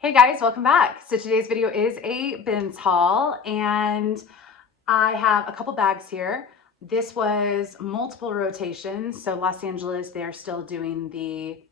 Hey guys, welcome back. So today's video is a bins haul and I have a couple bags here. This was multiple rotations. So Los Angeles, they're still doing the,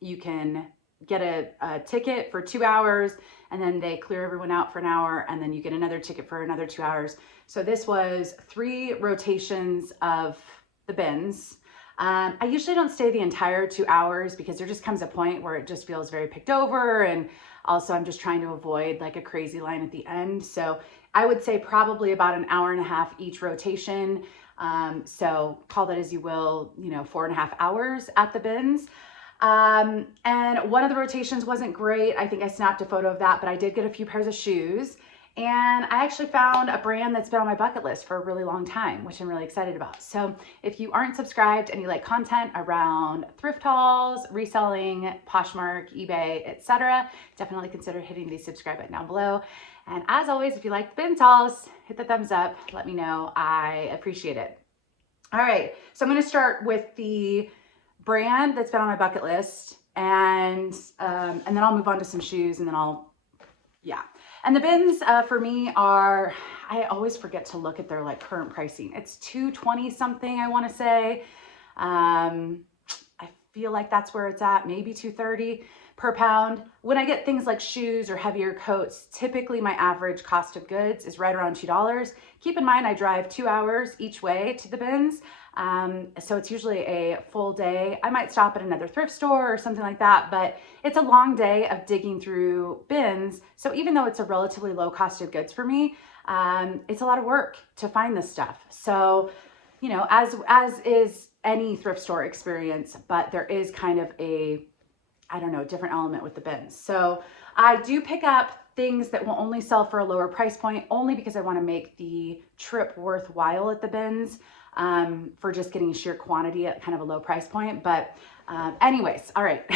you can get a ticket for 2 hours and then they clear everyone out for an hour and then you get another ticket for another 2 hours. So this was 3 rotations of the bins. I usually don't stay the entire 2 hours because there just comes a point where it just feels very picked over, and also I'm just trying to avoid like a crazy line at the end. So I would say probably about an hour and a half each rotation. So call that as you will, 4.5 hours at the bins. And one of the rotations wasn't great. I think I snapped a photo of that, but I did get a few pairs of shoes. And I actually found a brand that's been on my bucket list for a really long time, which I'm really excited about. So if you aren't subscribed and you like content around thrift hauls, reselling, Poshmark, eBay, etc., definitely consider hitting the subscribe button down below. And as always, if you like the bins hauls, hit the thumbs up. Let me know. I appreciate it. All right, so I'm going to start with the brand that's been on my bucket list, and then I'll move on to some shoes, and then And the bins for me are, I always forget to look at their like current pricing. It's $2.20 something, I want to say. I feel like that's where it's at, maybe $2.30 per pound. When I get things like shoes or heavier coats, typically my average cost of goods is right around $2. Keep in mind, I drive 2 hours each way to the bins. So it's usually a full day. I might stop at another thrift store or something like that, but it's a long day of digging through bins. So even though it's a relatively low cost of goods for me, it's a lot of work to find this stuff. So, as is any thrift store experience, but there is kind of a, different element with the bins. So I do pick up things that will only sell for a lower price point, only because I want to make the trip worthwhile at the bins, for just getting sheer quantity at kind of a low price point. But anyways, all right,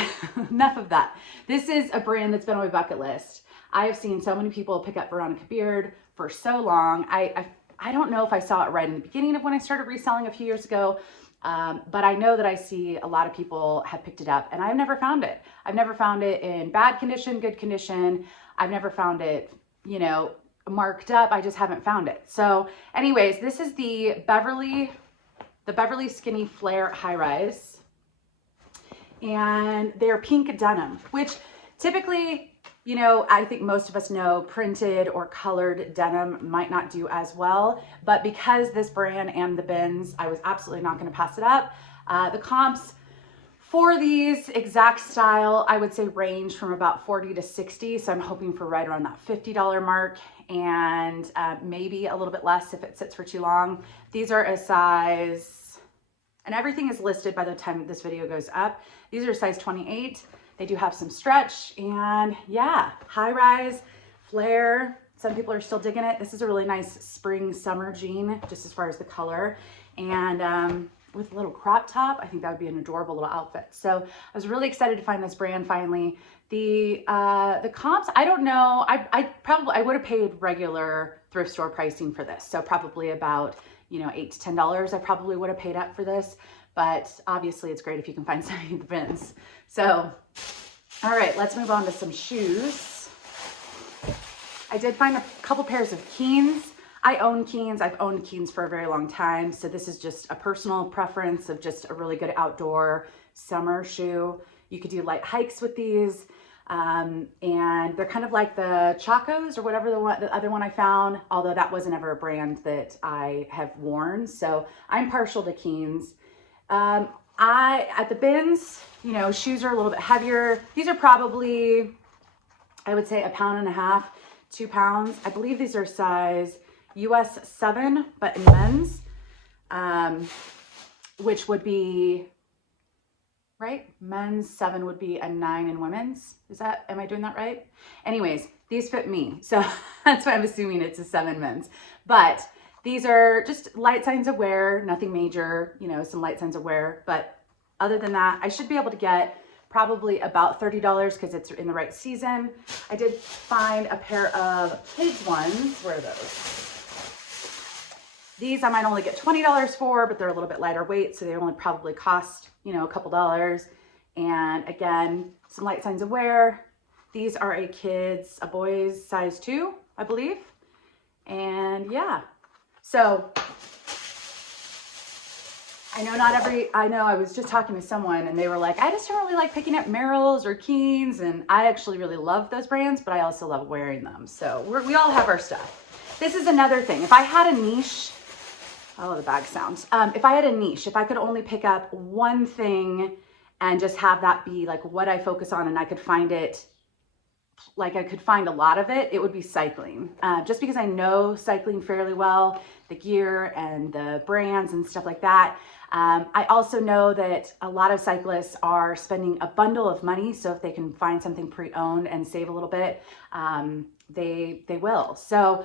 enough of that. This is a brand that's been on my bucket list. I have seen so many people pick up Veronica beard for so long. I don't know if I saw it right in the beginning of when I started reselling a few years ago, but I know that I see a lot of people have picked it up, and I've never found it. I've never found it in bad condition, good condition. I've never found it, marked up. I just haven't found it. So anyways, this is the Beverly Skinny Flare High Rise, and they're pink denim, which typically, I think most of us know printed or colored denim might not do as well, but because this brand and the bins, I was absolutely not going to pass it up. The comps for these exact style, I would say range from about 40 to 60. So I'm hoping for right around that $50 mark, and maybe a little bit less if it sits for too long. These are a size, and everything is listed by the time this video goes up. These are a size 28. They do have some stretch, and yeah, high rise, flare. Some people are still digging it. This is a really nice spring summer jean, just as far as the color. And with a little crop top, I think that would be an adorable little outfit. So I was really excited to find this brand finally. The comps, I don't know. I would have paid regular thrift store pricing for this. So probably about, $8 to $10 I probably would have paid up for this. But obviously it's great if you can find some in the bins. So, all right, let's move on to some shoes. I did find a couple pairs of Keens. I own Keens. I've owned Keens for a very long time. So this is just a personal preference of just a really good outdoor summer shoe. You could do light hikes with these. And they're kind of like the Chacos or whatever the other one I found, although that wasn't ever a brand that I have worn. So I'm partial to Keens. At the bins, shoes are a little bit heavier. These are probably, I would say, 1.5 pounds, 2 pounds. I believe these are size US 7, but in men's, which would be, right? Men's 7 would be a 9 in women's. Am I doing that right? Anyways, these fit me. So that's why I'm assuming it's a 7 men's, but these are just light signs of wear, nothing major, some light signs of wear. But other than that, I should be able to get probably about $30 because it's in the right season. I did find a pair of kids ones. Where are those? These I might only get $20 for, but they're a little bit lighter weight, so they only probably cost, a couple dollars. And again, some light signs of wear, These are a boy's size 2, I believe. And yeah, so I know I was just talking to someone and they were like, I just don't really like picking up Merrell's or Keens. And I actually really love those brands, but I also love wearing them. So we all have our stuff. This is another thing. If I had a niche, I love the bag sounds. If I had a niche, if I could only pick up one thing and just have that be like what I focus on, and I could find it, like I could find a lot of it, it would be cycling. Just because I know cycling fairly well, the gear and the brands and stuff like that. I also know that a lot of cyclists are spending a bundle of money. So if they can find something pre-owned and save a little bit, they will. So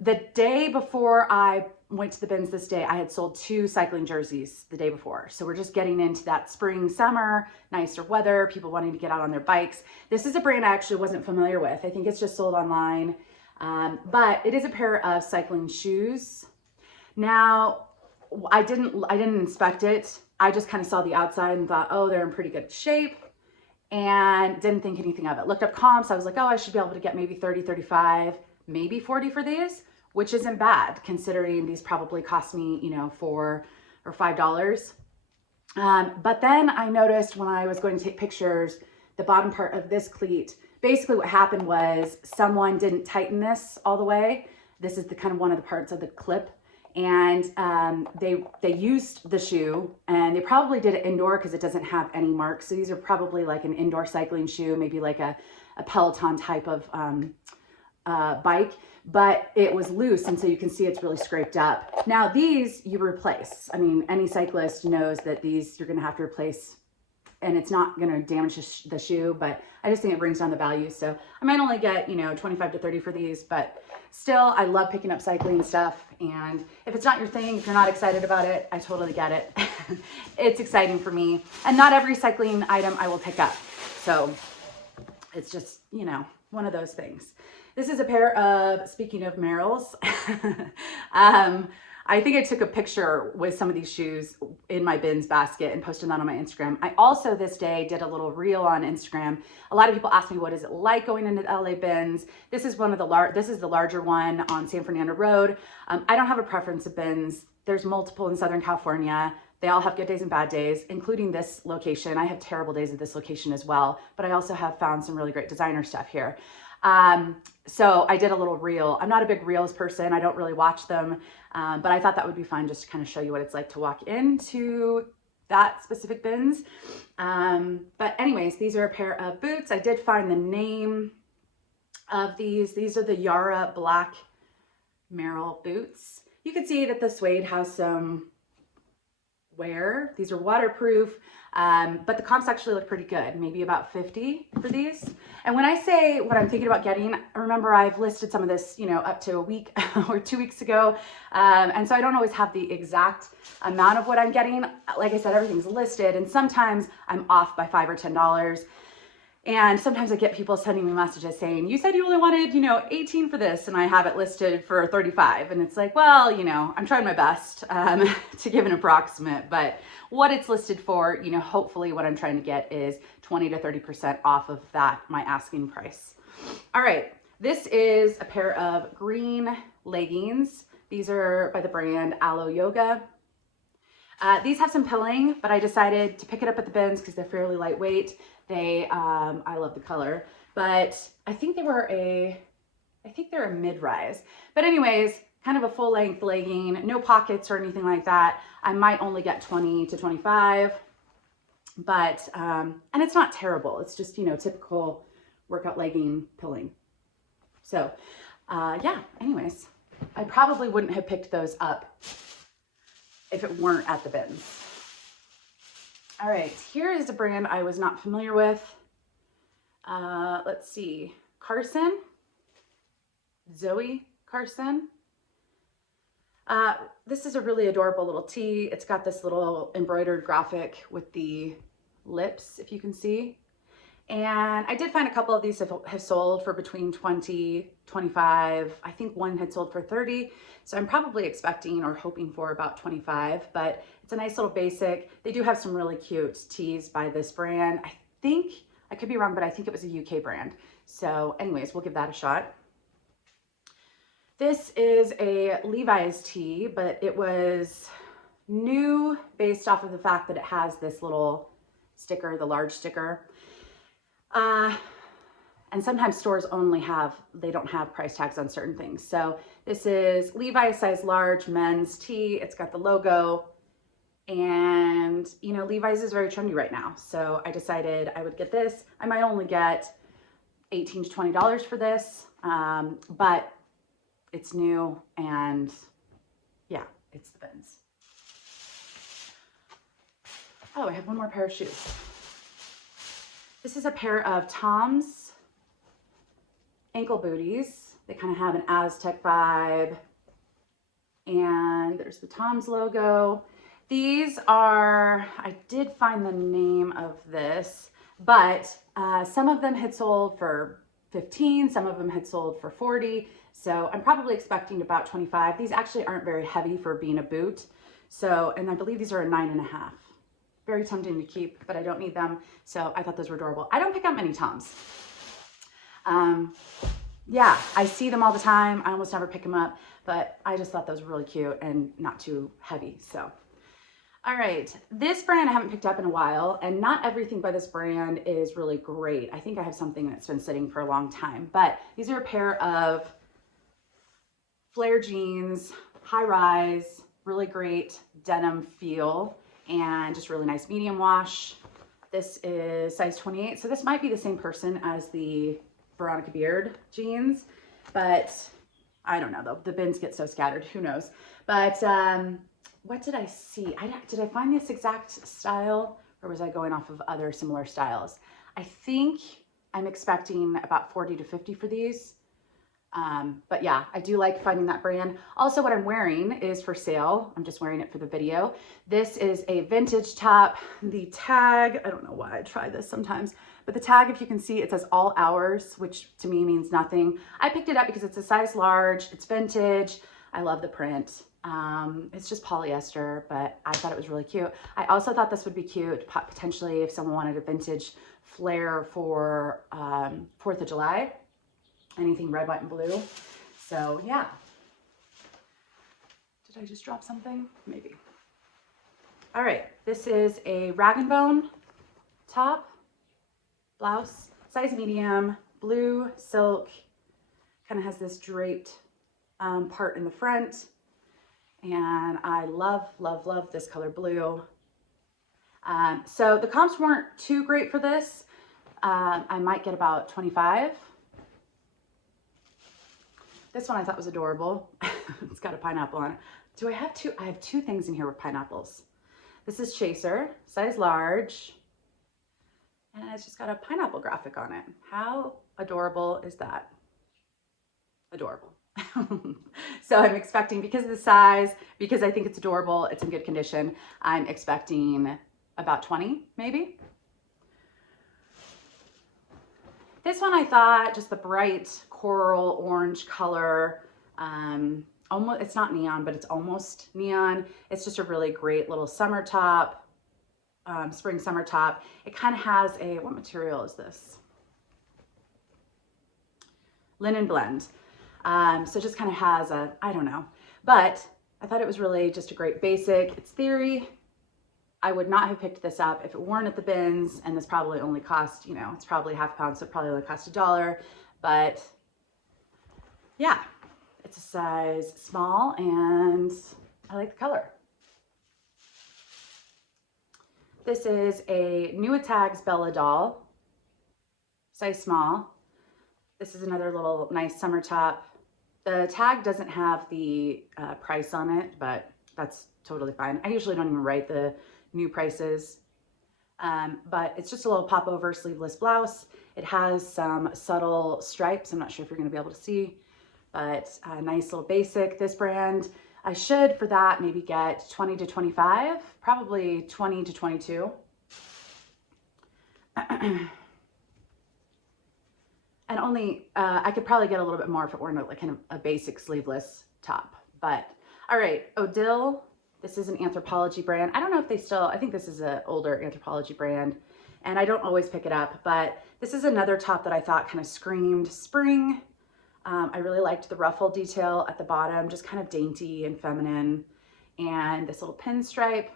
the day before I went to the bins this day, I had sold 2 cycling jerseys the day before. So we're just getting into that spring, summer, nicer weather, people wanting to get out on their bikes. This is a brand I actually wasn't familiar with. I think it's just sold online, but it is a pair of cycling shoes. Now, I didn't inspect it. I just kind of saw the outside and thought, oh, they're in pretty good shape, and didn't think anything of it. Looked up comps. I was like, oh, I should be able to get maybe 30, 35, maybe 40 for these, which isn't bad considering these probably cost me, you know, $4 or $5. But then I noticed when I was going to take pictures, the bottom part of this cleat, basically what happened was someone didn't tighten this all the way. This is the kind of one of the parts of the clip. And they used the shoe, and they probably did it indoor because it doesn't have any marks. So these are probably like an indoor cycling shoe, maybe like a Peloton type of bike, but it was loose, and so you can see it's really scraped up. Now these you replace. I mean, any cyclist knows that these you're gonna have to replace, and it's not gonna damage the shoe, but I just think it brings down the value. So I might only get, you know, 25 to 30 for these, but still, I love picking up cycling stuff. And if it's not your thing, if you're not excited about it, I totally get it. It's exciting for me. And not every cycling item I will pick up. So it's just, you know, one of those things. This is a pair of, speaking of Merrell's, I think I took a picture with some of these shoes in my bins basket and posted that on my Instagram. I also this day did a little reel on Instagram. A lot of people ask me, what is it like going into the LA bins? This is one of the this is the larger one on San Fernando Road. I don't have a preference of bins. There's multiple in Southern California. They all have good days and bad days, including this location. I have terrible days at this location as well, but I also have found some really great designer stuff here. So I did a little reel. I'm not a big reels person. I don't really watch them. But I thought that would be fun just to kind of show you what it's like to walk into that specific bins. But anyways, these are a pair of boots. I did find the name of these. These are the Yara Black Merrell boots. You can see that the suede has some wear. These are waterproof, but the comps actually look pretty good, maybe about 50 for these. And when I say what I'm thinking about getting, remember I've listed some of this, you know, up to a week or 2 weeks ago. And so I don't always have the exact amount of what I'm getting. Like I said, everything's listed, and sometimes I'm off by $5 or $10. And sometimes I get people sending me messages saying, you said you only wanted, you know, 18 for this, and I have it listed for 35. And it's like, well, you know, I'm trying my best to give an approximate, but what it's listed for, you know, hopefully what I'm trying to get is 20 to 30% off of that, my asking price. All right, this is a pair of green leggings. These are by the brand Aloe Yoga. These have some pilling, but I decided to pick it up at the bins because they're fairly lightweight. I love the color, but I think they're a mid-rise. But anyways, kind of a full length legging, no pockets or anything like that. I might only get 20 to 25, but, and it's not terrible. It's just, you know, typical workout legging pilling. So, yeah, anyways, I probably wouldn't have picked those up if it weren't at the bins. All right, here is a brand I was not familiar with. Let's see, Carson, Zoe Carson. This is a really adorable little tee. It's got this little embroidered graphic with the lips, if you can see. And I did find a couple of these have sold for between 20, 25. I think one had sold for 30. So I'm probably expecting or hoping for about 25, but it's a nice little basic. They do have some really cute tees by this brand. I think I could be wrong, but I think it was a UK brand. So anyways, we'll give that a shot. This is a Levi's tee, but it was new based off of the fact that it has this little sticker, the large sticker. And sometimes stores only they don't have price tags on certain things. So this is Levi's size large men's tee. It's got the logo, and you know, Levi's is very trendy right now. So I decided I would get this. I might only get $18 to $20 for this, but it's new, and yeah, it's the bins. Oh, I have one more pair of shoes. This is a pair of Tom's ankle booties. They kind of have an Aztec vibe, and there's the Tom's logo. These are, I did find the name of this, but some of them had sold for 15, some of them had sold for 40. So I'm probably expecting about 25. These actually aren't very heavy for being a boot. So, and I believe these are a 9.5. Very tempting to keep, but I don't need them. So I thought those were adorable. I don't pick up many Toms. Yeah, I see them all the time. I almost never pick them up, but I just thought those were really cute and not too heavy. So, all right, this brand I haven't picked up in a while, and not everything by this brand is really great. I think I have something that's been sitting for a long time, but these are a pair of flare jeans, high rise, really great denim feel, and just really nice medium wash. This is size 28, so this might be the same person as the Veronica beard jeans, but I don't know though. The bins get so scattered, who knows? But what did I see? Did I find this exact style, or was I going off of other similar styles? I think I'm expecting about 40 to 50 for these. But yeah, I do like finding that brand. Also, what I'm wearing is for sale. I'm just wearing it for the video. This is a vintage top. The tag, I don't know why I try this sometimes, but the tag, if you can see, it says all hours, which to me means nothing. I picked it up because it's a size large, it's vintage. I love the print. It's just polyester, but I thought it was really cute. I also thought this would be cute, potentially if someone wanted a vintage flare for 4th of July. Anything red, white, and blue. So yeah. Did I just drop something? Maybe. All right, this is a rag and bone top, blouse, size medium, blue silk, kind of has this draped part in the front. And I love, love, love this color blue. So the comps weren't too great for this. I might get about 25. This one I thought was adorable. It's got a pineapple on it. Do I have two? I have two things in here with pineapples. This is Chaser, size large. And it's just got a pineapple graphic on it. How adorable is that? Adorable. So I'm expecting, because of the size, because I think it's adorable, it's in good condition, I'm expecting about 20 maybe. This one I thought, just the bright coral orange color, almost, it's not neon, but it's almost neon. It's just a really great little summer top, spring summer top. It kind of has a, what material is this? Linen blend. So it just kind of has a, I don't know, but I thought it was really just a great basic. It's theory. I would not have picked this up if it weren't at the bins, and this probably only cost, you know, it's probably half pound, so it probably only cost $1, but yeah, it's a size small and I like the color. This is a Untitled Bella doll, size small. This is another little nice summer top. The tag doesn't have the price on it, but that's totally fine. I usually don't even write the new prices, but it's just a little pop over sleeveless blouse. It has some subtle stripes. I'm not sure if you're going to be able to see, but a nice little basic. This brand, I should for that maybe get 20 to 25, probably 20 to 22. And only, I could probably get a little bit more if it weren't like kind of a basic sleeveless top. But all right, Odile, this is an Anthropology brand. I don't know if they still, I think this is an older Anthropology brand. and I don't always pick it up, but this is another top that I thought kind of screamed spring. I really liked the ruffle detail at the bottom, just kind of dainty and feminine. And this little pinstripe.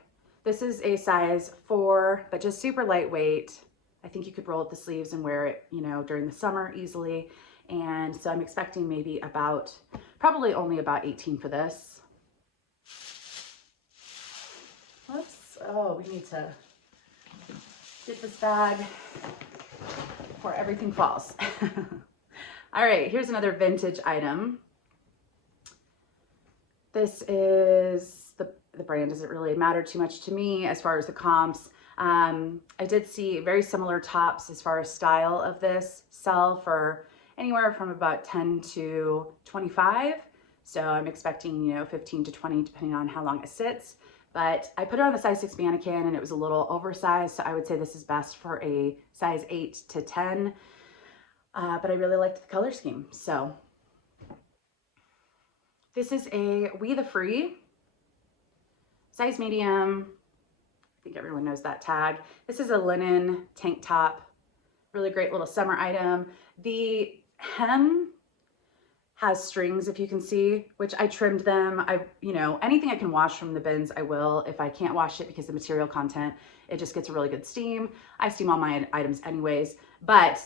This is a size 4, but just super lightweight. I think you could roll up the sleeves and wear it, you know, during the summer easily. And so I'm expecting maybe probably only about 18 for this. Whoops, oh, we need to get this bag before everything falls. All right, here's another vintage item. This is, the brand doesn't really matter too much to me as far as the comps. I did see very similar tops as far as style of this sell for anywhere from about 10 to 25. So I'm expecting, you know, 15 to 20 depending on how long it sits. But I put it on a size 6 mannequin and it was a little oversized. So I would say this is best for a size 8 to 10. But I really liked the color scheme. So this is a We the Free, size medium. I think everyone knows that tag. This is a linen tank top, really great little summer item. The hem has strings, if you can see, which I trimmed them. You know, anything I can wash from the bins, I will. If I can't wash it because the material content, it just gets a really good steam. I steam all my items anyways, but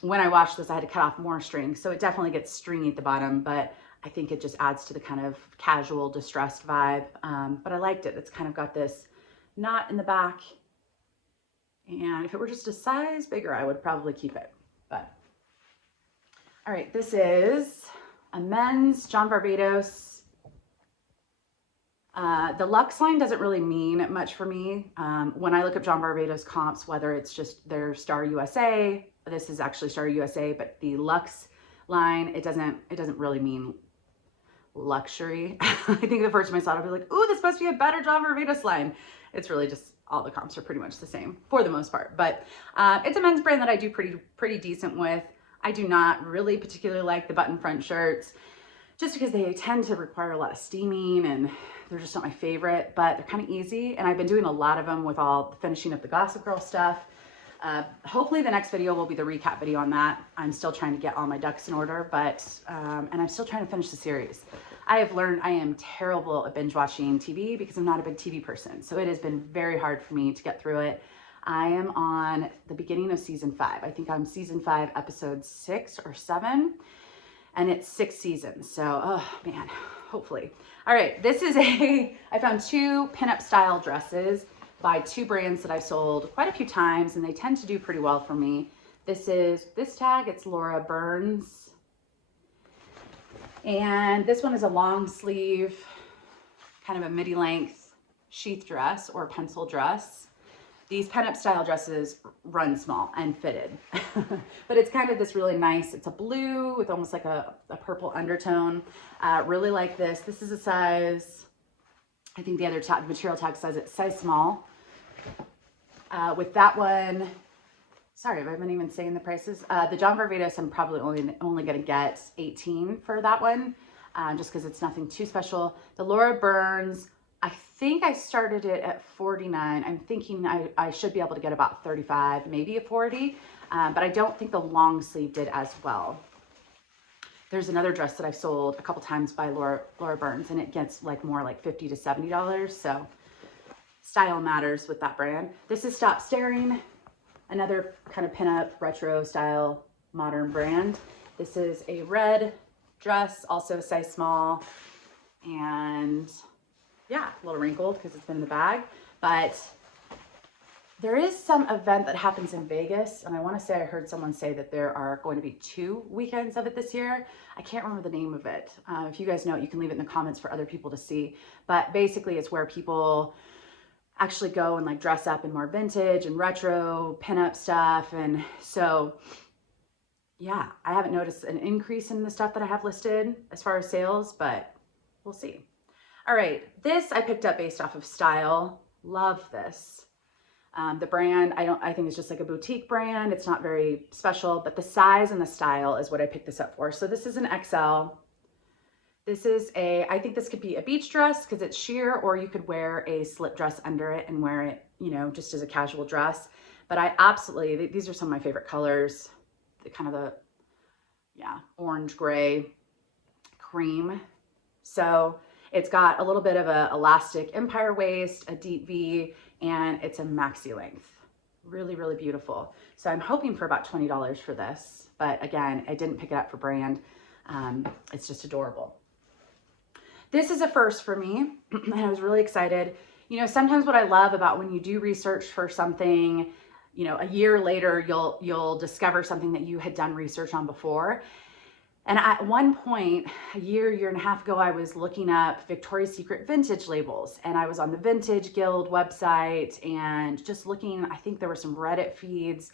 when I washed this, I had to cut off more strings. So it definitely gets stringy at the bottom, but I think it just adds to the kind of casual distressed vibe. But I liked it. It's kind of got this knot in the back. And if it were just a size bigger, I would probably keep it. But all right, this is a men's John Barbados. The Luxe line doesn't really mean much for me. When I look at John Barbados comps, whether it's just their Star USA, this is actually Star USA, but the Luxe line, it doesn't really mean luxury. I think the first time I saw it, I'd be like, ooh, this must be a better John Barbados line. It's really just, all the comps are pretty much the same for the most part. But it's a men's brand that I do pretty decent with. I do not really particularly like the button front shirts just because they tend to require a lot of steaming and they're just not my favorite, but they're kind of easy. And I've been doing a lot of them with all the finishing up the Gossip Girl stuff. Hopefully the next video will be the recap video on that. I'm still trying to get all my ducks in order, but, and I'm still trying to finish the series. I have learned I am terrible at binge watching TV because I'm not a big TV person. So it has been very hard for me to get through it. I am on the beginning of season 5. I think I'm season 5, episode 6 or 7, and it's 6 seasons. So, oh man, hopefully. All right, this is I found 2 pinup style dresses by 2 brands that I've sold quite a few times, and they tend to do pretty well for me. This is this tag, it's Laura Burns. And this one is a long sleeve, kind of a midi length sheath dress or pencil dress. These pinup style dresses run small and fitted, but it's kind of this really nice, it's a blue with almost like a purple undertone. Really like this. This is a size, I think the other material tag says it's size small. With that one, sorry, have I been even saying the prices? The John Barbados, I'm probably only going to get 18 for that one, just because it's nothing too special. The Laura Burns, I think I started it at 49. I'm thinking I should be able to get about 35, maybe a 40, but I don't think the long sleeve did as well. There's another dress that I've sold a couple times by Laura Burns, and it gets like more like $50 to $70. So style matters with that brand. This is Stop Staring, another kind of pinup retro style modern brand. This is a red dress, also a size small, and yeah, a little wrinkled because it's been in the bag. But there is some event that happens in Vegas, and I want to say I heard someone say that there are going to be 2 weekends of it this year. I can't remember the name of it. If you guys know it, you can leave it in the comments for other people to see. But basically it's where people actually go and like dress up in more vintage and retro pinup stuff. And so yeah, I haven't noticed an increase in the stuff that I have listed as far as sales, but we'll see. All right, this I picked up based off of style. Love this. The brand, I think it's just like a boutique brand. It's not very special, but the size and the style is what I picked this up for. So this is an XL. This is I think this could be a beach dress because it's sheer, or you could wear a slip dress under it and wear it, you know, just as a casual dress. but I absolutely, these are some of my favorite colors. The kind of the, yeah, orange, gray, cream. So it's got a little bit of a elastic empire waist, a deep V, and it's a maxi length. Really, really beautiful. So I'm hoping for about $20 for this, but again, I didn't pick it up for brand. It's just adorable. This is a first for me, and I was really excited. You know, sometimes what I love about when you do research for something, you know, a year later, you'll discover something that you had done research on before. And at one point, a year and a half ago, I was looking up Victoria's Secret vintage labels, and I was on the Vintage Guild website and just looking, I think there were some Reddit feeds,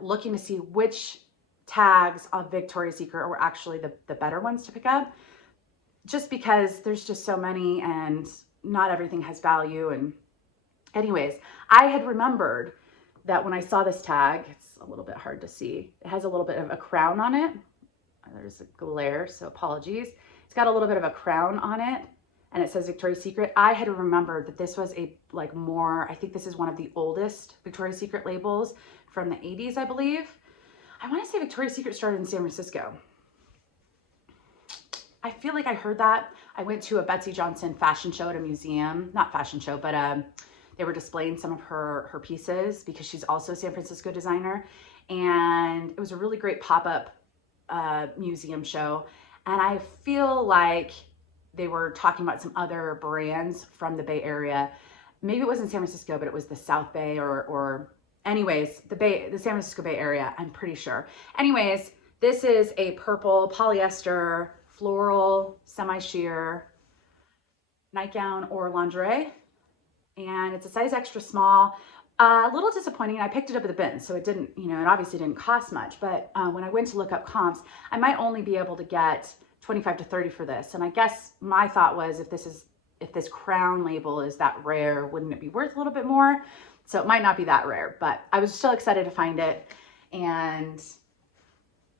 looking to see which tags of Victoria's Secret were actually the better ones to pick up, just because there's just so many and not everything has value. And anyways, I had remembered that when I saw this tag, it's a little bit hard to see. It has a little bit of a crown on it. There's a glare, so apologies. It's got a little bit of a crown on it, and it says Victoria's Secret. I had remembered that this was a, like, more, I think this is one of the oldest Victoria's Secret labels from the 80s, I believe. I want to say Victoria's Secret started in San Francisco. I feel like I heard that. I went to a Betsy Johnson fashion show at a museum, not fashion show, but they were displaying some of her pieces because she's also a San Francisco designer. And it was a really great pop-up museum show. And I feel like they were talking about some other brands from the Bay Area. Maybe it wasn't San Francisco, but it was the South Bay or anyways, the San Francisco Bay Area, I'm pretty sure. Anyways, this is a purple polyester floral semi-sheer nightgown or lingerie, and it's a size extra small. A little disappointing. I picked it up at the bin, so it didn't, you know, it obviously didn't cost much, but when I went to look up comps, I might only be able to get 25 to 30 for this. And I guess my thought was, if this crown label is that rare, wouldn't it be worth a little bit more? So it might not be that rare, but I was still excited to find it. And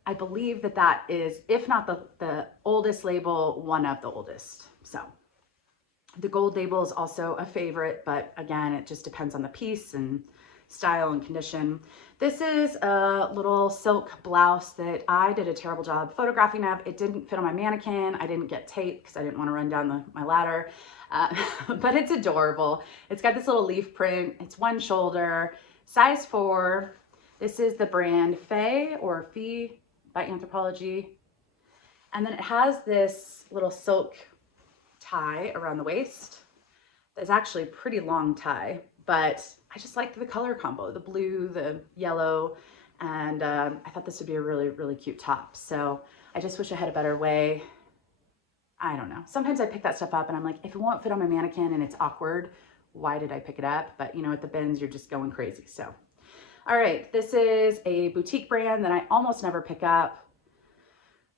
I believe that that is, if not the oldest label, one of the oldest. So the gold label is also a favorite, but again, it just depends on the piece and style and condition. This is a little silk blouse that I did a terrible job photographing of. It didn't fit on my mannequin. I didn't get tape because I didn't want to run down my ladder, but it's adorable. It's got this little leaf print. It's one shoulder, size 4. This is the brand Faye or Fee by Anthropology. And then it has this little silk tie around the waist. It's actually a pretty long tie, but I just liked the color combo, the blue, the yellow, and I thought this would be a really, really cute top. So I just wish I had a better way. I don't know. Sometimes I pick that stuff up and I'm like, if it won't fit on my mannequin and it's awkward, why did I pick it up? But you know, at the bins, you're just going crazy. So, all right, this is a boutique brand that I almost never pick up,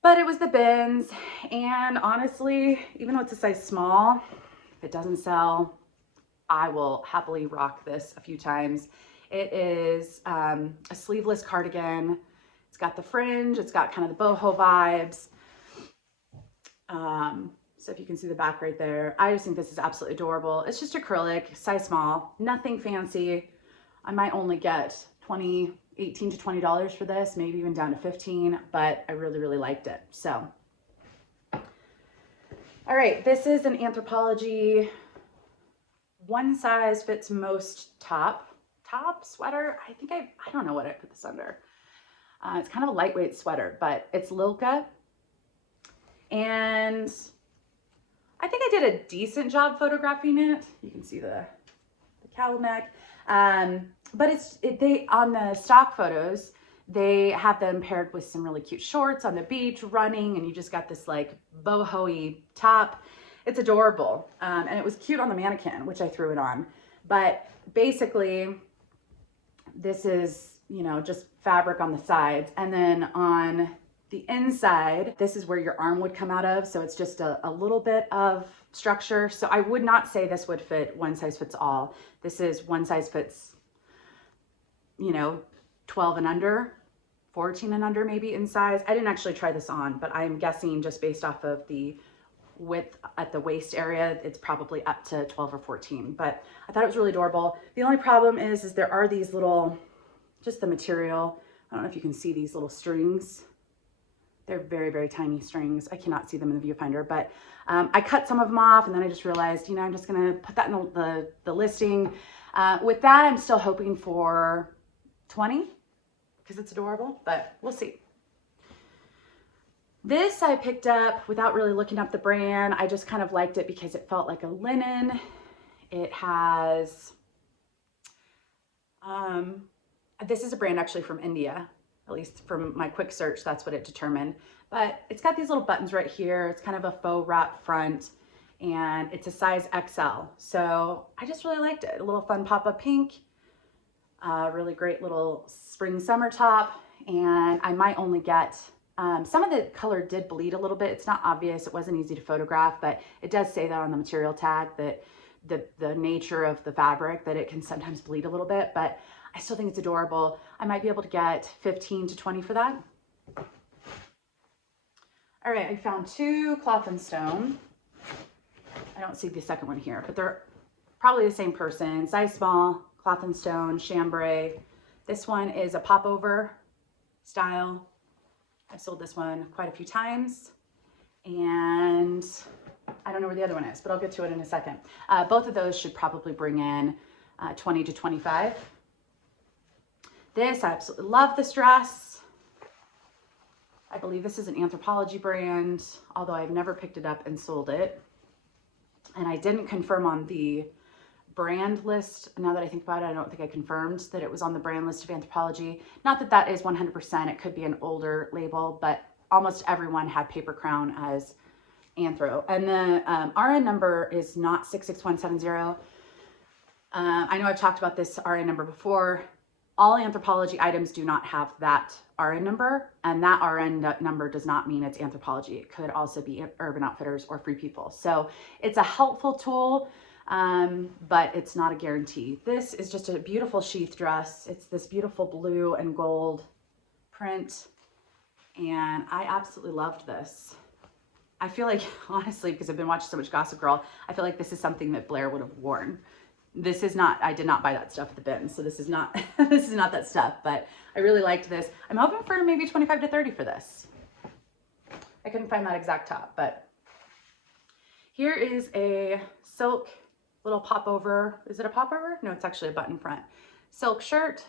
but it was the bins. And honestly, even though it's a size small, if it doesn't sell, I will happily rock this a few times. It is a sleeveless cardigan. It's got the fringe. It's got kind of the boho vibes. So if you can see the back right there, I just think this is absolutely adorable. It's just acrylic, size small, nothing fancy. I might only get $18 to $20 for this, maybe even down to 15, but I really, really liked it. So, all right, this is an Anthropology one size fits most top sweater. I don't know what I put this under. It's kind of a lightweight sweater, but it's Lilka. And I think I did a decent job photographing it. You can see the cowl neck. But they on the stock photos, they have them paired with some really cute shorts on the beach running, and you just got this like boho-y top. It's adorable. And it was cute on the mannequin, which I threw it on. But basically, this is, you know, just fabric on the sides. And then on the inside, this is where your arm would come out of. So it's just a little bit of structure. So I would not say this would fit one size fits all. This is one size fits, you know, 12 and under, 14 and under maybe in size. I didn't actually try this on, but I'm guessing just based off of the width at the waist area, it's probably up to 12 or 14, but I thought it was really adorable. The only problem is there are these little, just the material, I don't know if you can see these little strings. They're very, very tiny strings. I cannot see them in the viewfinder, but I cut some of them off, and then I just realized, you know, I'm just gonna put that in the listing. With that, I'm still hoping for 20 because it's adorable, but we'll see. This I picked up without really looking up the brand. I just kind of liked it because it felt like a linen. It has, this is a brand actually from India, at least from my quick search, that's what it determined. But it's got these little buttons right here. It's kind of a faux wrap front, and it's a size XL. So I just really liked it. A little fun pop-up pink, really great little spring summer top. And I might only get, some of the color did bleed a little bit. It's not obvious, it wasn't easy to photograph, but it does say that on the material tag, that the nature of the fabric, that it can sometimes bleed a little bit, but I still think it's adorable. I might be able to get 15 to 20 for that. All right, I found 2 Cloth and Stone. I don't see the second one here, but they're probably the same person. Size small, Cloth and Stone, chambray. This one is a popover style. I've sold this one quite a few times, and I don't know where the other one is, but I'll get to it in a second. Both of those should probably bring in 20 to 25. This, I absolutely love this dress. I believe this is an Anthropology brand, although I've never picked it up and sold it. And I didn't confirm on the brand list. Now that I think about it, I don't think I confirmed that it was on the brand list of Anthropology. Not that that is 100%, it could be an older label, but almost everyone had Paper Crown as Anthro. And the RN number is not 66170. I know I've talked about this RN number before. All Anthropology items do not have that RN number, and that RN number does not mean it's Anthropology. It could also be Urban Outfitters or Free People. So it's a helpful tool, but it's not a guarantee. This is just a beautiful sheath dress. It's this beautiful blue and gold print, and I absolutely loved this. I feel like, honestly, because I've been watching so much Gossip Girl, I feel like this is something that Blair would have worn. This is not, I did not buy that stuff at the bin, so this is not, this is not that stuff, but I really liked this. I'm hoping for maybe 25 to 30 for this. I couldn't find that exact top, but here is a silk little popover. Is it a popover? No, it's actually a button front. Silk shirt,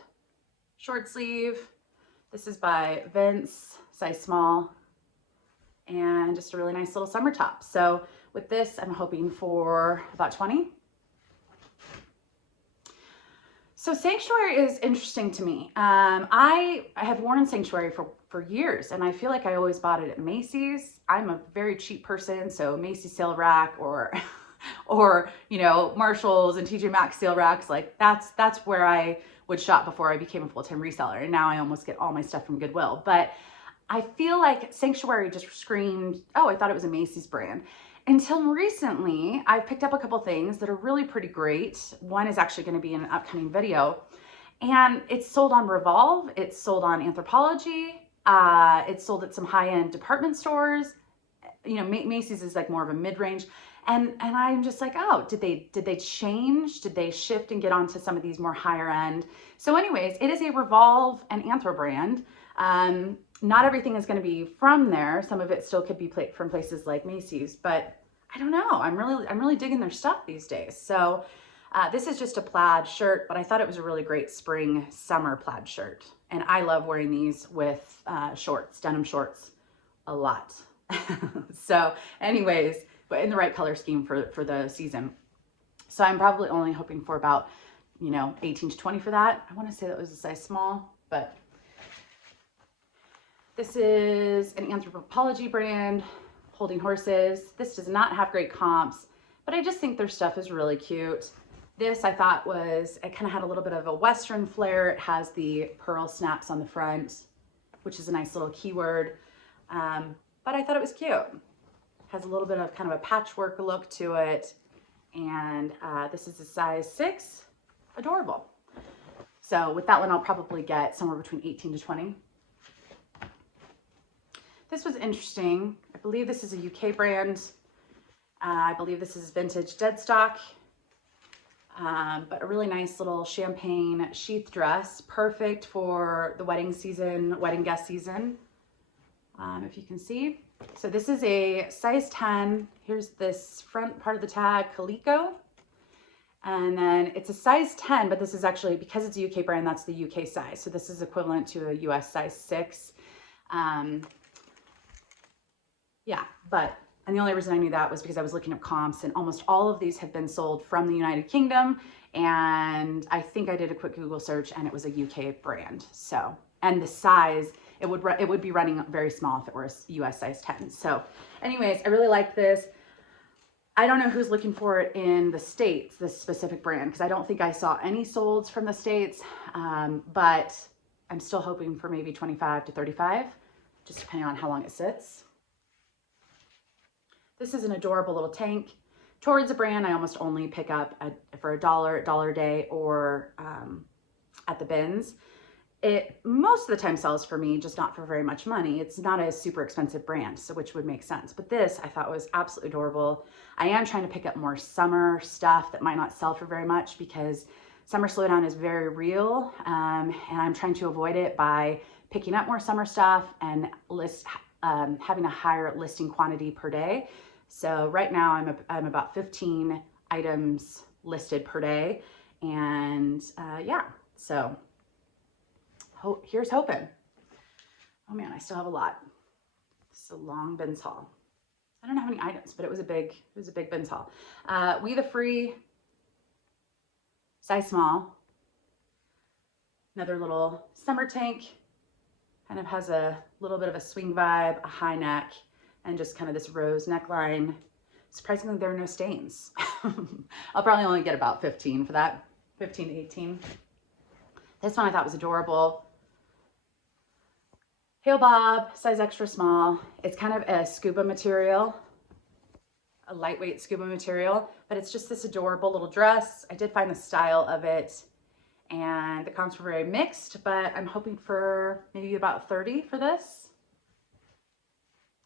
short sleeve. This is by Vince, size small, and just a really nice little summer top. So with this, I'm hoping for about 20. So Sanctuary is interesting to me. I have worn Sanctuary for years, and I feel like I always bought it at Macy's. I'm a very cheap person, so Macy's sale rack or you know, Marshall's and TJ Maxx sale racks, like that's where I would shop before I became a full-time reseller. And now I almost get all my stuff from Goodwill. But I feel like Sanctuary just screamed, oh, I thought it was a Macy's brand. Until recently, I've picked up a couple things that are really pretty great. One is actually going to be in an upcoming video, and it's sold on Revolve. It's sold on Anthropology. It's sold at some high-end department stores. You know, Macy's is like more of a mid-range, and I'm just like, oh, did they change? Did they shift and get onto some of these more higher end? So, anyways, it is a Revolve and Anthro brand. Not everything is going to be from there. Some of it still could be from places like Macy's, but I don't know. I'm really digging their stuff these days. So this is just a plaid shirt, but I thought it was a really great spring summer plaid shirt. And I love wearing these with shorts, denim shorts, a lot. So anyways, but in the right color scheme for the season. So I'm probably only hoping for about, you know, 18 to 20 for that. I want to say that was a size small, but this is an Anthropology brand, Holding Horses. This does not have great comps, but I just think their stuff is really cute. This I thought was, it kind of had a little bit of a Western flair. It has the pearl snaps on the front, which is a nice little keyword. But I thought it was cute. Has a little bit of kind of a patchwork look to it. And this is a size 6, adorable. So with that one, I'll probably get somewhere between 18 to 20. This was interesting. I believe this is a UK brand. I believe this is vintage dead stock, but a really nice little champagne sheath dress, perfect for the wedding season, wedding guest season, if you can see. So this is a size 10. Here's this front part of the tag, Calico. And then it's a size 10, but this is actually, because it's a UK brand, that's the UK size. So this is equivalent to a US size 6. Yeah, and the only reason I knew that was because I was looking at comps, and almost all of these have been sold from the United Kingdom. And I think I did a quick Google search and it was a UK brand. So, and the size, it would be running very small if it were a US size 10. So anyways, I really like this. I don't know who's looking for it in the States, this specific brand, because I don't think I saw any solds from the States, but I'm still hoping for maybe 25 to 35, just depending on how long it sits. This is an adorable little tank. Towards a brand I almost only pick up for $1 a day, or at the bins. It most of the time sells for me, just not for very much money. It's not a super expensive brand, so which would make sense. But this I thought was absolutely adorable. I am trying to pick up more summer stuff that might not sell for very much, because summer slowdown is very real, and I'm trying to avoid it by picking up more summer stuff and having a higher listing quantity per day. So right now I'm about 15 items listed per day, and yeah, so here's hoping. Oh man, I still have a lot. It's a long bins haul. I don't have any items, but it was a big bins haul. We the Free, size small. Another little summer tank. Kind of has a little bit of a swing vibe, a high neck, and just kind of this rose neckline. Surprisingly, there are no stains. I'll probably only get about 15 for that, 15 to 18. This one I thought was adorable. Hail Bob, size extra small. It's kind of a scuba material, a lightweight scuba material, but it's just this adorable little dress. I did find the style of it, and the comps were very mixed, but I'm hoping for maybe about 30 for this.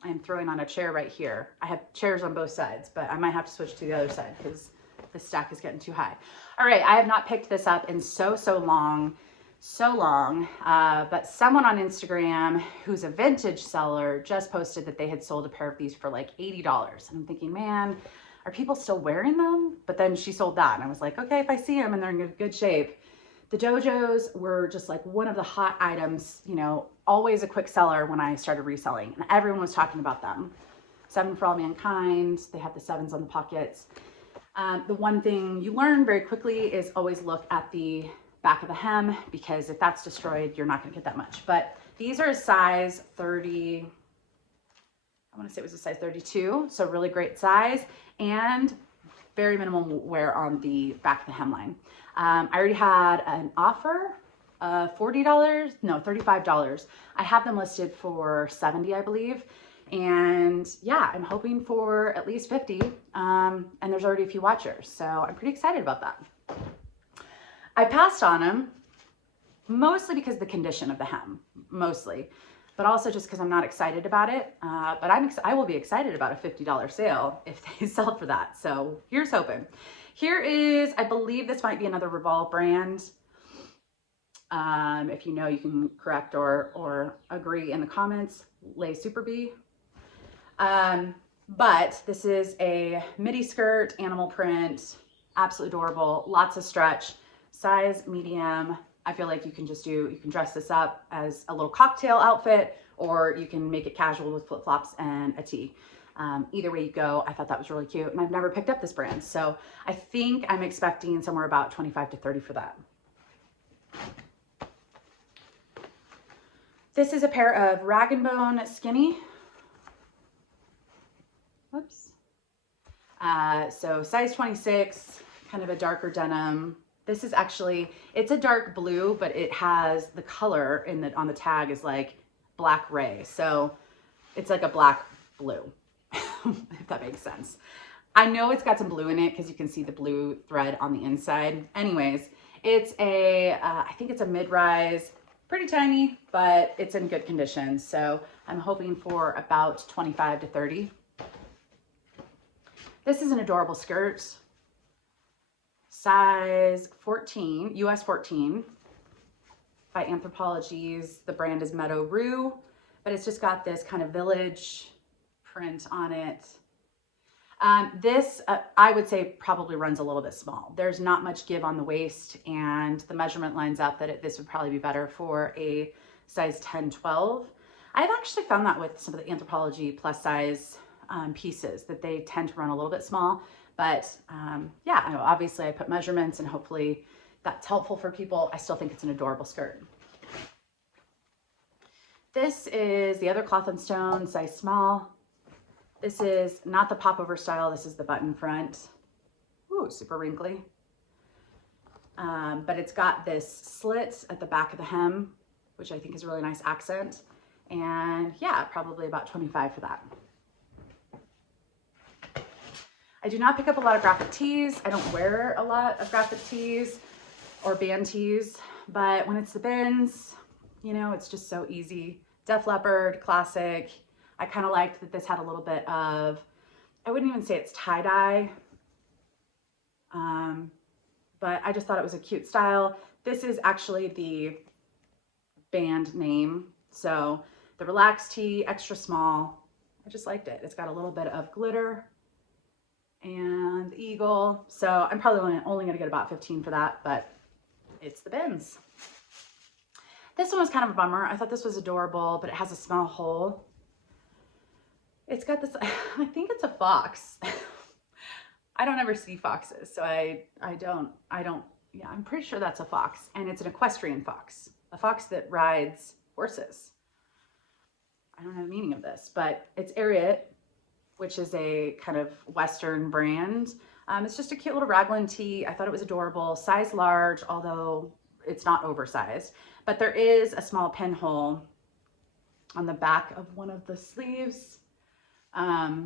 I'm throwing on a chair right here. I have chairs on both sides, but I might have to switch to the other side because the stack is getting too high. All right, I have not picked this up in so long, but someone on Instagram who's a vintage seller just posted that they had sold a pair of these for like $80. And I'm thinking, man, are people still wearing them? But then she sold that, and I was like, okay, if I see them and they're in good shape. The dojos were just like one of the hot items, you know, always a quick seller when I started reselling, and everyone was talking about them. 7 for All Mankind, they have the 7s on the pockets. The one thing you learn very quickly is always look at the back of the hem, because if that's destroyed, you're not gonna get that much. But these are a size 30, I wanna say it was a size 32, so really great size, and very minimal wear on the back of the hemline. I already had an offer of $40, no, $35. I have them listed for 70, I believe. And yeah, I'm hoping for at least 50. And there's already a few watchers, so I'm pretty excited about that. I passed on them mostly because of the condition of the hem, mostly, but also just because I'm not excited about it. But I will be excited about a $50 sale if they sell for that. So here's hoping. Here is, I believe this might be another Revolve brand. If you know, you can correct or agree in the comments. Lay Super B. But this is a midi skirt, animal print, absolutely adorable, lots of stretch, size medium. I feel like you can dress this up as a little cocktail outfit, or you can make it casual with flip-flops and a tee. Either way you go, I thought that was really cute, and I've never picked up this brand, so I think I'm expecting somewhere about 25 to 30 for that. This is a pair of Rag & Bone Skinny. Whoops. So size 26, kind of a darker denim. This is actually, it's a dark blue, but it has the color on the tag is like black ray. So it's like a black blue, if that makes sense. I know it's got some blue in it because you can see the blue thread on the inside. Anyways, it's a, I think it's a mid-rise, pretty tiny, but it's in good condition. So I'm hoping for about 25 to 30. This is an adorable skirt, size 14, US 14, by Anthropology's. The brand is Meadow Rue, but it's just got this kind of village print on it. This, I would say, probably runs a little bit small. There's not much give on the waist, and the measurement lines up that this would probably be better for a size 10, 12. I've actually found that with some of the Anthropology plus size pieces, that they tend to run a little bit small. But yeah, I know, obviously I put measurements, and hopefully that's helpful for people. I still think it's an adorable skirt. This is the other cloth and stone, size small. This is not the popover style. This is the button front. Ooh, super wrinkly. But it's got this slit at the back of the hem, which I think is a really nice accent. And yeah, probably about 25 for that. I do not pick up a lot of graphic tees. I don't wear a lot of graphic tees or band tees, but when it's the bins, you know, it's just so easy. Def Leppard, classic. I kind of liked that this had a little bit of, I wouldn't even say it's tie-dye, but I just thought it was a cute style. This is actually the band name. So the relaxed tee, extra small. I just liked it. It's got a little bit of glitter and eagle. So I'm probably only going to get about 15 for that, but it's the bins. This one was kind of a bummer. I thought this was adorable, but it has a small hole. It's got this, I think it's a fox. I don't ever see foxes, so I don't, yeah, I'm pretty sure that's a fox. And it's an equestrian fox, a fox that rides horses. I don't know the meaning of this, but it's Ariat, which is a kind of Western brand. It's just a cute little raglan tee. I thought it was adorable, size large, although it's not oversized. But there is a small pinhole on the back of one of the sleeves. I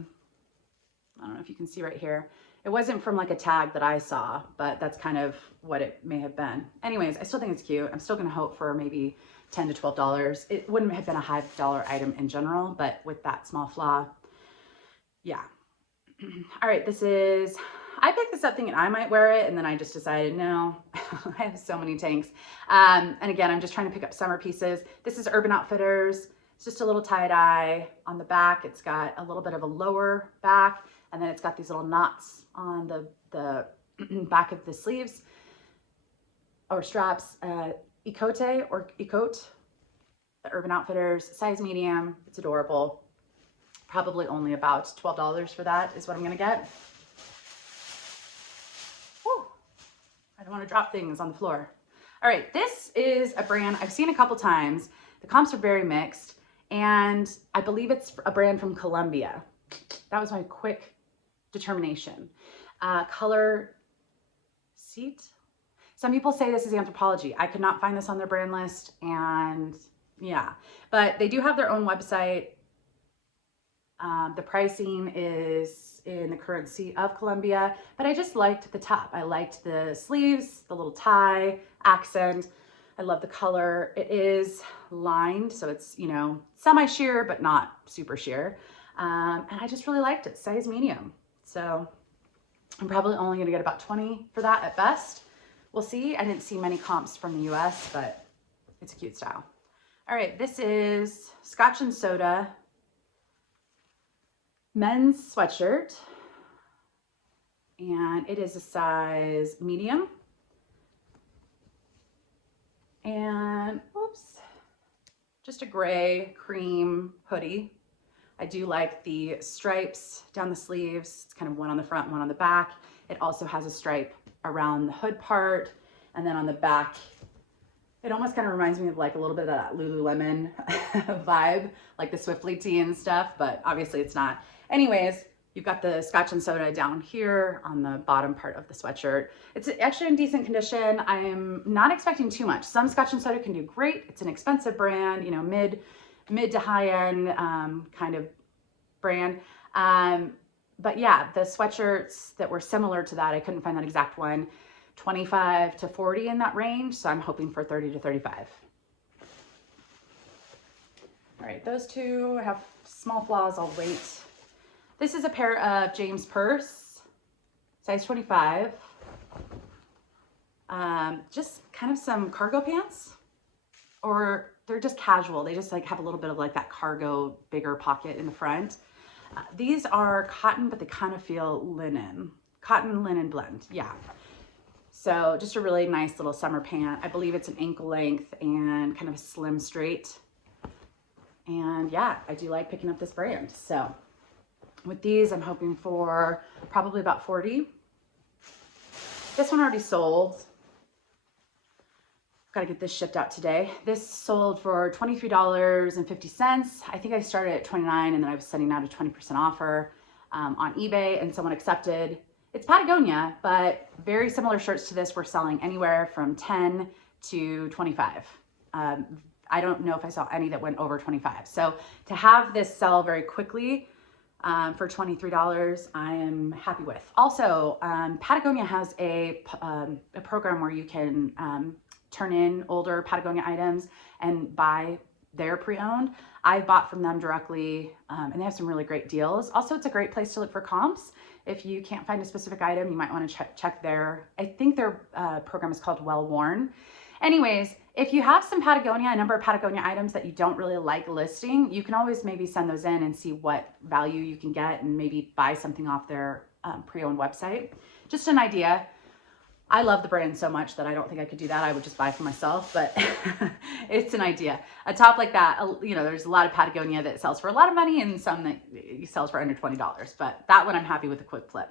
don't know if you can see right here. It wasn't from like a tag that I saw, but that's kind of what it may have been. Anyways, I still think it's cute. I'm still gonna hope for maybe $10 to $12. It wouldn't have been a high dollar item in general, but with that small flaw, yeah. All right, this is, I picked this up thinking I might wear it, and then I just decided, no, I have so many tanks. And again, I'm just trying to pick up summer pieces. This is Urban Outfitters. It's just a little tie-dye on the back. It's got a little bit of a lower back, and then it's got these little knots on the back of the sleeves or straps. Ecote or Ecote, the Urban Outfitters, size medium. It's adorable. Probably only about $12 for that is what I'm gonna get. Whew. I don't want to drop things on the floor. All right, this is a brand I've seen a couple times. The comps are very mixed, and I believe it's a brand from Colombia. That was my quick determination. Color Seat. Some people say this is Anthropology. I could not find this on their brand list, and yeah, but they do have their own website. The pricing is in the currency of Colombia, but I just liked the top. I liked the sleeves, the little tie accent. I love the color. It is lined, so it's, you know, semi-sheer, but not super sheer. And I just really liked it, size medium. So I'm probably only gonna get about 20 for that at best. We'll see. I didn't see many comps from the US, but it's a cute style. All right, this is Scotch and Soda men's sweatshirt, and it is a size medium. And oops, just a gray cream hoodie. I do like the stripes down the sleeves. It's kind of one on the front, one on the back. It also has a stripe around the hood part, and then on the back, it almost kind of reminds me of like a little bit of that Lululemon vibe, like the Swiftly tee and stuff, but obviously it's not. Anyways, you've got the Scotch and Soda down here on the bottom part of the sweatshirt. It's actually in decent condition. I'm not expecting too much. Some Scotch and Soda can do great. It's an expensive brand, you know, mid to high end kind of brand. But yeah, the sweatshirts that were similar to that, I couldn't find that exact one, 25 to 40 in that range. So I'm hoping for 30 to 35. All right, those two have small flaws. I'll wait. This is a pair of James Purse size 25. Just kind of some cargo pants, or they're just casual. They just like have a little bit of like that cargo bigger pocket in the front. These are cotton, but they kind of feel linen. Cotton linen blend, yeah. So just a really nice little summer pant. I believe it's an ankle length and kind of a slim straight. And yeah, I do like picking up this brand. So with these, I'm hoping for probably about 40. This one already sold. Gotta get this shipped out today. This sold for $23.50. I think I started at $29 and then I was sending out a 20% offer on eBay and someone accepted. It's Patagonia, but very similar shirts to this were selling anywhere from 10 to 25. I don't know if I saw any that went over 25. So to have this sell very quickly for $23, I am happy with. Also, Patagonia has a program where you can turn in older Patagonia items and buy their pre-owned. I bought from them directly and they have some really great deals. Also, it's a great place to look for comps. If you can't find a specific item, you might want to check their, I think their program is called Well Worn. Anyways, if you have some Patagonia, a number of Patagonia items that you don't really like listing, you can always maybe send those in and see what value you can get and maybe buy something off their pre-owned website. Just an idea. I love the brand so much that I don't think I could do that. I would just buy for myself, but it's an idea. A top like that, you know, there's a lot of Patagonia that sells for a lot of money and some that sells for under $20, but that one I'm happy with a quick flip.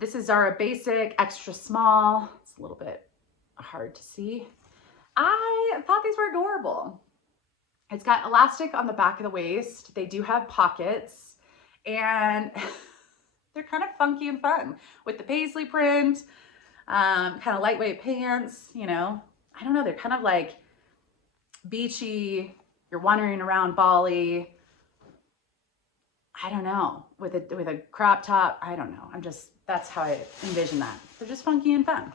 This is Zara Basic, extra small. It's a little bit hard to see. I thought these were adorable. It's got elastic on the back of the waist. They do have pockets and they're kind of funky and fun with the paisley print, kind of lightweight pants, you know. I don't know, they're kind of like beachy. You're wandering around Bali. I don't know, with a crop top. I don't know. That's how I envision that. They're just funky and fun.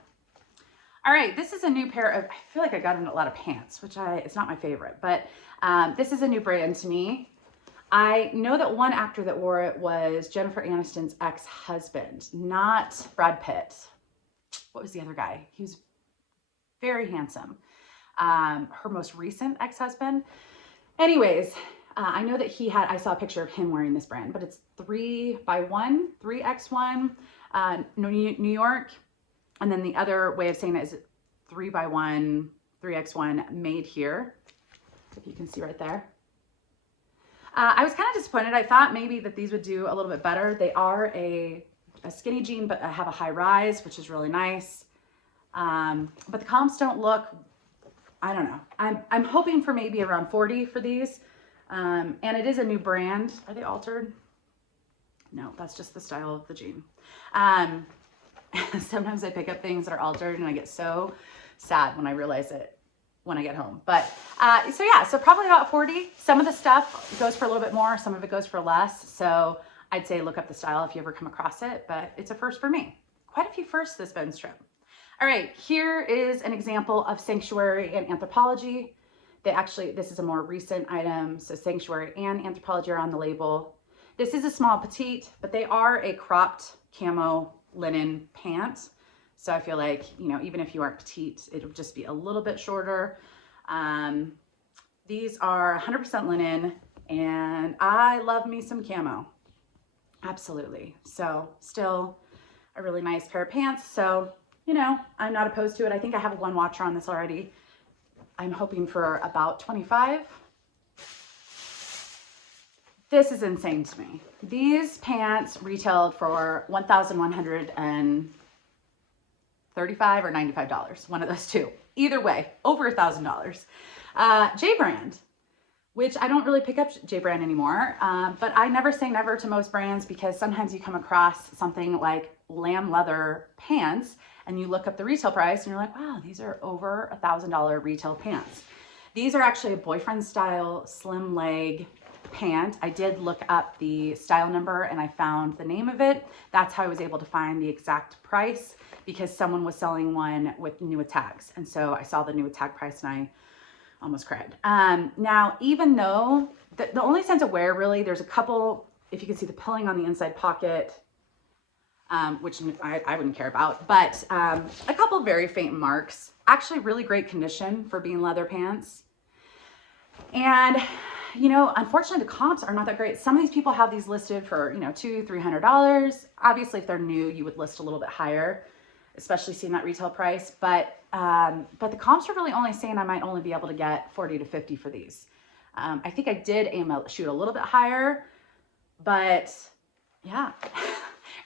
All right, this is a new pair of, I feel like I got in a lot of pants, which it's not my favorite, but this is a new brand to me. I know that one actor that wore it was Jennifer Aniston's ex-husband, not Brad Pitt. What was the other guy? He was very handsome. Her most recent ex-husband. Anyways, I know that I saw a picture of him wearing this brand, but it's 3x1, 3x1, New York. And then the other way of saying it is 3x1, 3x1 made here. If you can see right there. I was kind of disappointed. I thought maybe that these would do a little bit better. They are a skinny jean, but have a high rise, which is really nice. But the comps don't look, I don't know. I'm hoping for maybe around 40 for these. And it is a new brand. Are they altered? No, that's just the style of the jean. Sometimes I pick up things that are altered and I get so sad when I realize it when I get home. But so yeah, so probably about 40. Some of the stuff goes for a little bit more, some of it goes for less. So I'd say look up the style if you ever come across it, but it's a first for me. Quite a few firsts this Bins trip. All right, here is an example of Sanctuary and Anthropology. This is a more recent item. So Sanctuary and Anthropology are on the label. This is a small petite, but they are a cropped camo linen pant. So I feel like, you know, even if you aren't petite, it'll just be a little bit shorter. These are 100% linen and I love me some camo. Absolutely. So still a really nice pair of pants. So, you know, I'm not opposed to it. I think I have one watcher on this already. I'm hoping for about 25. This is insane to me. These pants retailed for $1,135 or $95, one of those two. Either way, over $1,000. J brand, which I don't really pick up J brand anymore, but I never say never to most brands because sometimes you come across something like lamb leather pants and you look up the retail price and you're like, wow, these are over $1,000 retail pants. These are actually a boyfriend style slim leg pant. I did look up the style number and I found the name of it. That's how I was able to find the exact price because someone was selling one with new tags. And so I saw the new tag price and I almost cried. Now, even though the only sense of wear really, there's a couple, if you can see the pilling on the inside pocket, which I wouldn't care about, but a couple very faint marks. Actually really great condition for being leather pants. And, you know, unfortunately the comps are not that great. Some of these people have these listed for, you know, $200, $300. Obviously, if they're new, you would list a little bit higher, especially seeing that retail price. But the comps are really only saying I might only be able to get 40 to 50 for these. I think I did shoot a little bit higher, but yeah.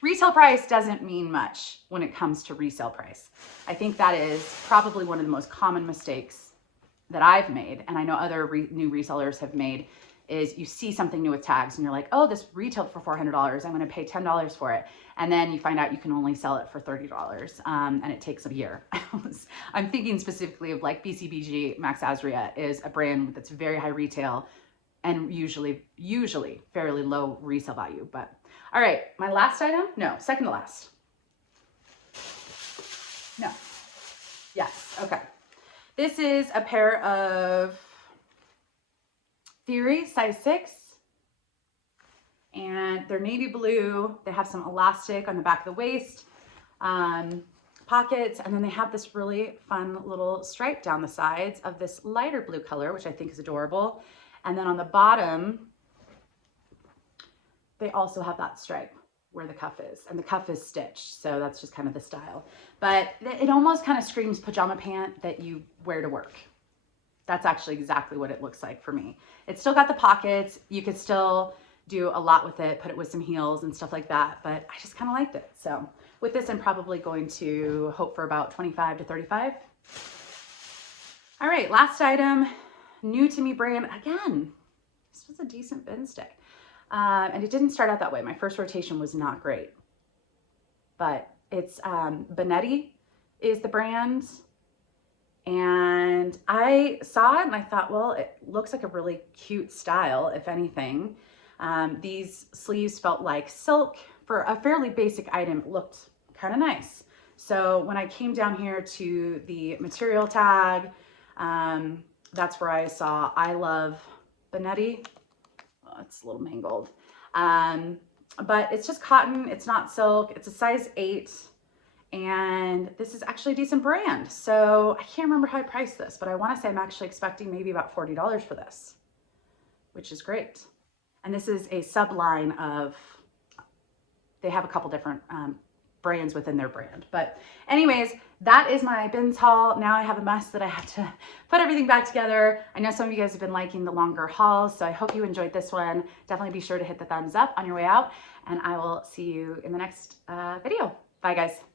Retail price doesn't mean much when it comes to resale price. I think that is probably one of the most common mistakes that I've made, and I know other new resellers have made, is you see something new with tags and you're like, oh, this retailed for $400, I'm gonna pay $10 for it. And then you find out you can only sell it for $30, and it takes a year. I'm thinking specifically of like BCBG Max Azria is a brand that's very high retail and usually fairly low resale value. But all right, my last item, no, second to last. No, yes, okay. This is a pair of Theory size 6, and they're navy blue. They have some elastic on the back of the waist, pockets, and then they have this really fun little stripe down the sides of this lighter blue color, which I think is adorable. And then on the bottom, they also have that stripe where the cuff is, and the cuff is stitched, so that's just kind of the style. But it almost kind of screams pajama pant that you wear to work. That's actually exactly what it looks like for me. It's still got the pockets. You could still do a lot with it, put it with some heels and stuff like that, but I just kind of liked it. So with this, I'm probably going to hope for about 25 to 35. All right, last item, new to me brand. Again, this was a decent bins day. And it didn't start out that way. My first rotation was not great, but it's Blvd is the brand. And I saw it and I thought, well, it looks like a really cute style, if anything. These sleeves felt like silk. For a fairly basic item, it looked kind of nice. So when I came down here to the material tag, that's where I saw I love Blvd. Oh, it's a little mangled. But it's just cotton, it's not silk, it's a size 8. And this is actually a decent brand. So I can't remember how I priced this, but I want to say I'm actually expecting maybe about $40 for this, which is great. And this is a subline of, they have a couple different brands within their brand. But anyways, that is my bins haul. Now I have a mess that I have to put everything back together. I know some of you guys have been liking the longer hauls, so I hope you enjoyed this one. Definitely be sure to hit the thumbs up on your way out, and I will see you in the next video. Bye guys.